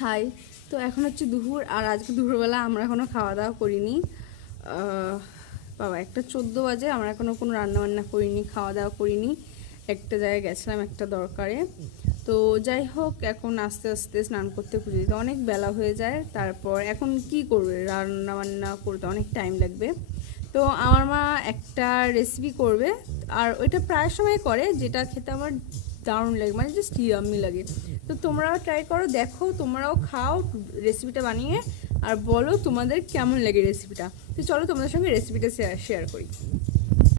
High. তো এখন হচ্ছে দুপুর, আর আজকে দুপুরবেলা আমরা এখনও খাওয়া দাওয়া করিনি। বাবা, একটা 14 বাজে, আমরা এখনও কোনো রান্নাবান্না করিনি, খাওয়া দাওয়া করিনি। একটা জায়গায় গেছিলাম একটা দরকারে। তো যাই হোক, এখন আস্তে আস্তে স্নান করতে খুঁজে দিতে অনেক বেলা হয়ে যায়। তারপর এখন কি করবে, রান্নাবান্না করতে অনেক টাইম লাগবে। তো আমার মা একটা রেসিপি করবে, আর ওইটা প্রায় সময় করে, যেটা খেতে আমার দারুণ লাগে, মানে জাস্ট ইয়াম্মি লাগে। তো তোমরাও ট্রাই করো, দেখো, তোমরাও খাও রেসিপিটা বানিয়ে, আর বলো তোমাদের কেমন লাগে রেসিপিটা। তো চলো তোমাদের সঙ্গে রেসিপিটা শেয়ার করি।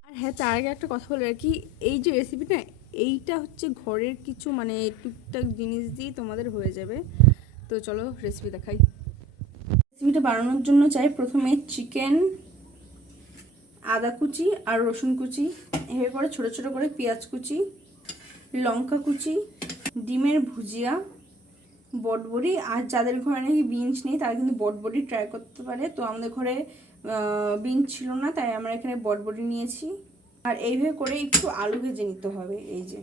আর হ্যাঁ, তার আগে একটা কথা বলে আর কি, এই যে রেসিপিটা, এইটা হচ্ছে ঘরের কিছু মানে টুকটাক জিনিস দিয়ে তোমাদের হয়ে যাবে। তো চলো রেসিপি দেখাই। রেসিপিটা বানানোর জন্য চাই প্রথমে চিকেন, আদা কুচি আর রসুন কুচি, এরপরে ছোটো ছোটো করে পেঁয়াজ কুচি, লঙ্কা কুচি, ডিমের ভুজিয়া, বটবড়ি। আর যাদের ঘরে নাকি বিনস নেই তারা কিন্তু বটবড়ি ট্রাই করতে পারে। তো আমাদের ঘরে বিনস ছিল না, তাই আমরা এখানে বটবড়ি নিয়েছি। আর এইভাবে করে একটু আলু ভেজে নিতে হবে। এই যে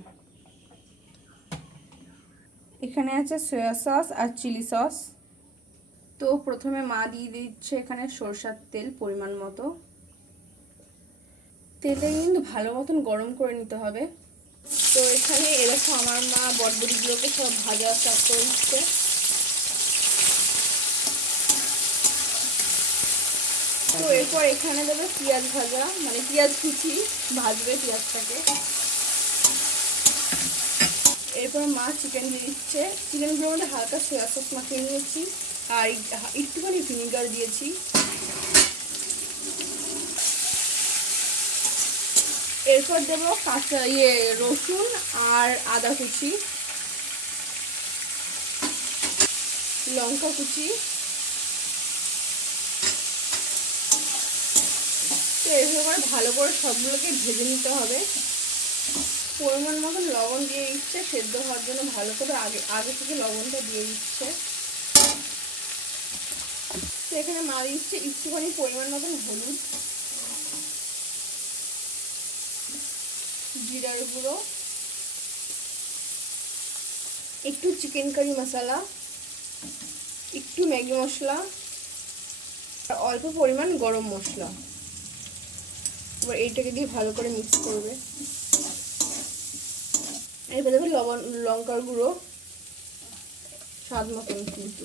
এখানে আছে সয়া সস আর চিলি সস। তো প্রথমে মা দিয়ে দিচ্ছে এখানে সরষের তেল পরিমাণ মতো। তেলটা কিন্তু ভালো মতন গরম করে নিতে হবে। তো এখানে এরকম আমার মা বটবড়িগুলোকে সব ভাজা স্টার্ট করে দিচ্ছে। তো এরপর এখানে দেবে পেঁয়াজ ভাজা, মানে পেঁয়াজ কুচি, ভাজবে পেঁয়াজটাকে। এরপর মা চিকেন দিয়ে দিচ্ছে। চিকেনগুলোর মধ্যে হালকা সয়া সস মাখিয়ে নিয়েছি, আর একটুখানি ভিনিগার দিয়েছি। এরপর দেবো কাঁচা রসুন আর আদা কুচি, লঙ্কা কুচি। তো এভাবে করে ভালো করে সবগুলোকে ভেজে নিতে হবে। পরিমাণ মতন লবণ দিয়ে দিচ্ছে, সেদ্ধ হওয়ার জন্য ভালো করে আগে থেকে লবণটা দিয়ে দিচ্ছে। তো এখানে মা দিচ্ছে একটুখানি পরিমাণ মতন হলুদ, জিরার গুঁড়ো, একটু চিকেন কারি মশলা, একটু ম্যাগি মশলা, আর অল্প পরিমাণ গরম মশলা। এবার এইটাকে দিয়ে ভালো করে মিক্স করবে। এবার দেবে লবণ, লঙ্কার গুঁড়ো স্বাদ মতন কিন্তু।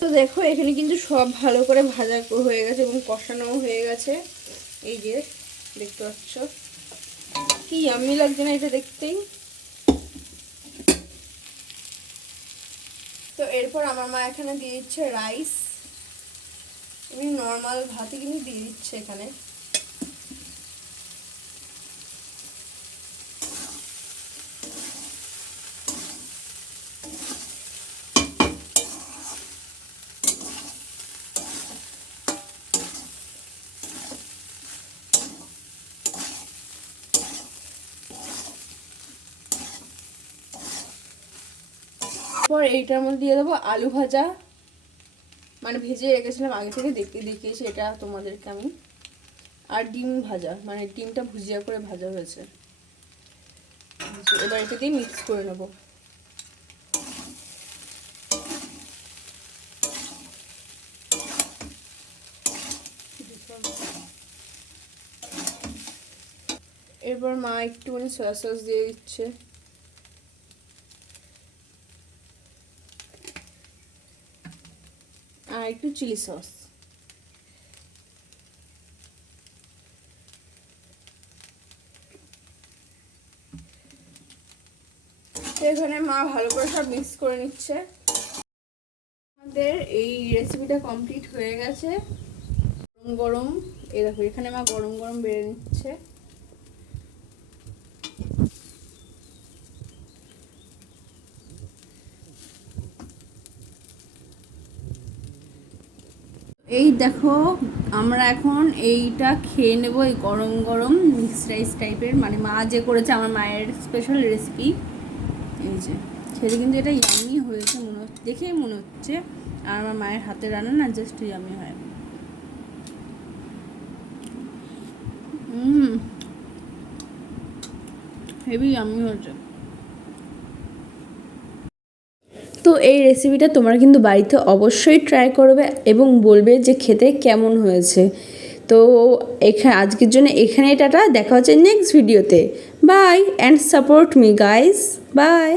তো দেখো এখানে কিন্তু সব ভালো করে ভাজা হয়ে গেছে এবং কষানো হয়ে গেছে। এই যে দেখতে পাচ্ছ কি ইয়াম্মি লাগছে না এটা দেখতেই। তো এরপর আমার মা এখানে দিয়ে দিচ্ছে রাইস, এমনি নর্মাল ভাতই কিন্তু দিয়ে দিচ্ছে এখানে। পর এইটার মধ্যে দিয়ে দেবো আলু ভাজা, মানে ভেজে রেখেছিলাম আগে থেকে, দেখিয়েছি এটা তোমাদেরকে আমি। আর ডিম ভাজা, মানে ডিমটা ভুজিয়া করে ভাজা হয়েছে। এবার এটা দিয়ে মিক্স করে নেবো। এরপর মা একটুখানি সয়া সস দিয়ে দিচ্ছে। আর একটু চিলি সস। তো এখানে মা ভালো করে সব মিক্স করে নিচ্ছে। আমাদের এই রেসিপিটা কমপ্লিট হয়ে গেছে। গরম গরম, এই দেখো এখানে মা গরম গরম বেড়ে নিচ্ছে। এই দেখো আমরা এখন এইটা খেয়ে নেব, এই গরম গরম মিক্সড রাইস টাইপের, মানে মা যে করেছে, আমার মায়ের স্পেশাল রেসিপি। এই যে খেতে কিন্তু এটা ইয়ামি হয়েছে, মনে হচ্ছে, দেখেই মনে হচ্ছে। আর আমার মায়ের হাতে রান্না না জাস্ট ইয়ামি হয়। হেভি ইয়ামি হয়েছে। তো তো এই রেসিপিটা তোমরা কিন্তু বাড়িতে অবশ্যই ট্রাই করবে এবং বলবে যে খেতে কেমন হয়েছে। তো আজকের জন্য এখানেই টাটা, দেখা হচ্ছে নেক্সট ভিডিওতে। Bye and support me guys, by.